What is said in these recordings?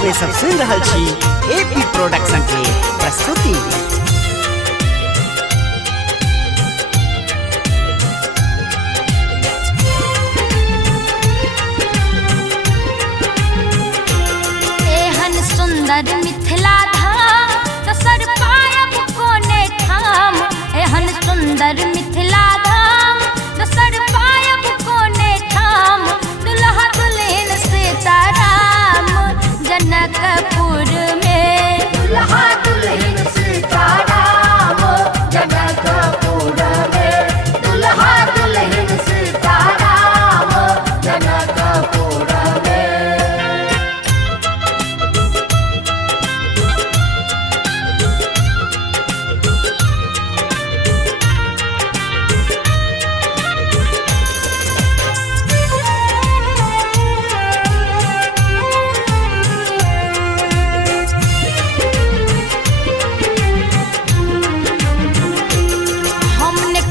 अपने सब सुन रहल छी एपी प्रोडक्शन के प्रस्तुति। एहन सुंदर मिथिला धाम दोसर पायब कोने ठाम, एहन सुंदर मिथिला धाम दोसर पायब कोने ठाम। दुल्हा दुल्हन सीताराम जनकपुर में, दुल्हा दुल्हन सीताराम जनकपुर में, दुल्हा दुल्हन सीताराम जनकपुर में।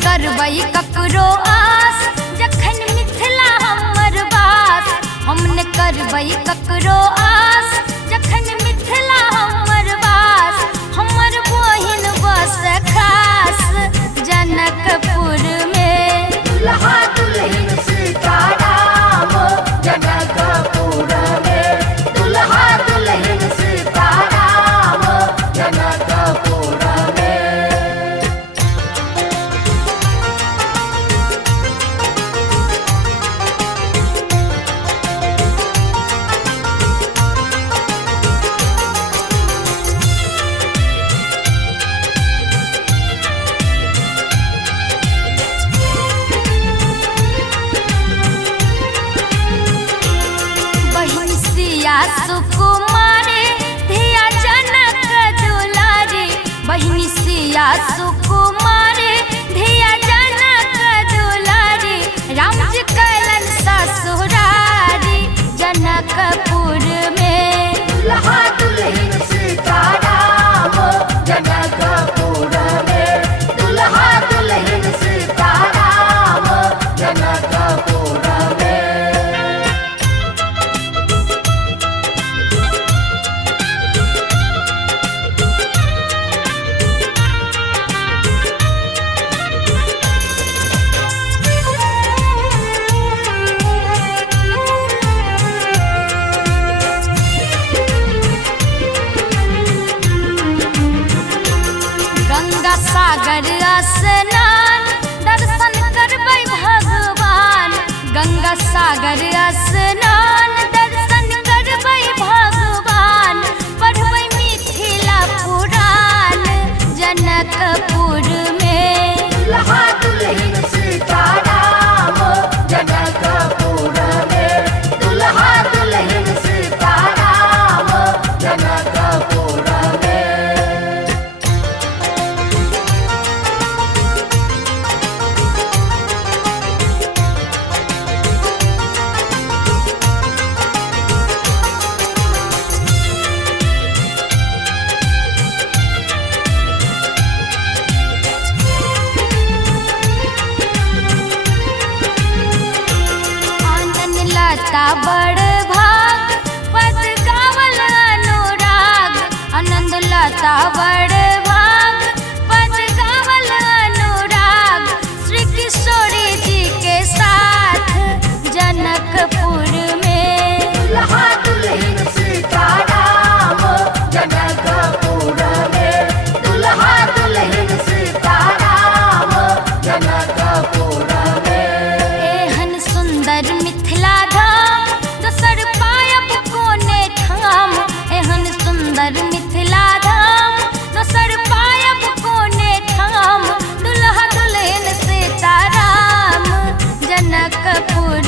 करबई ककरो आस जखन मिथिला हमर बास, हमने करबई ककरो आस जखन मिथिला हमर बास। हमर बहिन बस खास जनकपुर में, दुल्हा दुल्हन सीताराम जनकपुर में, दुल्हा दुल्हन सीताराम जनकपुर में। सुकुमारी धिया जनक दुलारी, बहिनी सिया सुकुमारी धिया जनक दुलारी। राम जी कैलन ससुरारी जनकपुर में, दुल्हा दुल्हन सीताराम जनकपुर में, दुल्हा दुल्हन सीताराम जनकपुर में। गंगा सागर स्नान दर्शन करबै भगवान, गंगा सागर स्नान दर्शन करबै भगवान। पढ़बै मिथिला पुराण जनकपुर में, दुल्हा दुल्हन सीताराम जनकपुर में, दुल्हा दुल्हन सीताराम जनकपुर में। लता बड़ भाग पद गावल अनुराग, आनंद लता बड़ भाग पद गावल अनुराग। श्री किशोरी जी के साथ जनकपुर में, दुल्हा दुल्हन सीताराम जनकपुर में, दुल्हा दुल्हन सीताराम जनकपुर में। एहन सुंदर मिथिला धाम दोसर पायब कोने ठाम, एहन सुंदर मिथिला धाम दोसर पायब कोने ठाम। दुल्हा दुल्हन सीताराम जनकपुर